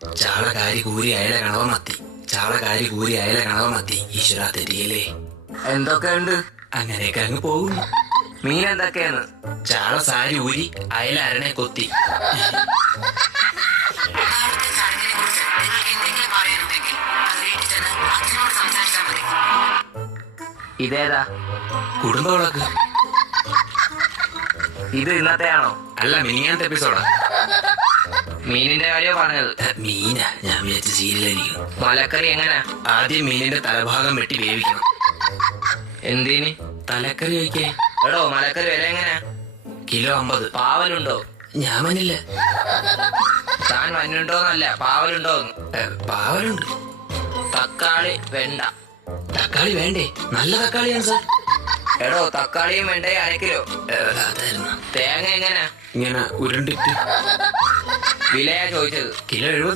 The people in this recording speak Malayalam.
ചാളകാരി കൂരി അയല കണവ മത്തി, ചാളകാരി കൂരി അയല കണവ മത്തി. ഈശ്വര തെറ്റിയല്ലേ. എന്തൊക്കെയുണ്ട്? അങ്ങനെയൊക്കെ അങ്ങ് പോകുന്നു. മീൻ എന്തൊക്കെയാണ്? ചാള സാരി ഊരി അയല അരണെ കൊത്തി. ഇതേതാ? കുടുംബവിളക്ക്. ഇത് ഇന്നത്തെയാണോ? അല്ല, മിനിങ്ങാനത്തെ എപ്പിസോഡാ. മീനിന്റെ കാര്യോ പറഞ്ഞത്? മീനാ, ഞാൻ വിചാരിച്ച സീരിയലായിരിക്കും. മലക്കറി എങ്ങനാ? ആദ്യം മീനിന്റെ തലഭാഗം വെട്ടി വേവിക്കണം. എന്തിന്? തലക്കറി വയ്ക്കേ. എടോ, മലക്കറി വില എങ്ങനാ? കിലോ 50. പാവലുണ്ടോ? ഞാൻ മനില്ല. താൻ മഞ്ഞുണ്ടോന്നല്ല, പാവലുണ്ടോന്ന്. പാവലുണ്ട്. തക്കാളി, വെണ്ട. തക്കാളി വേണ്ടേ? നല്ല തക്കാളിയാണ് സാർ. എടോ, തക്കാളിയും വെണ്ടയും 1 കിലോ. അതായിരുന്നു. തേങ്ങ എങ്ങനാ? ഇങ്ങനെ ഉരുണ്ടിട്ട്. വിലയാ ചോദിച്ചത്. കിലോ 70.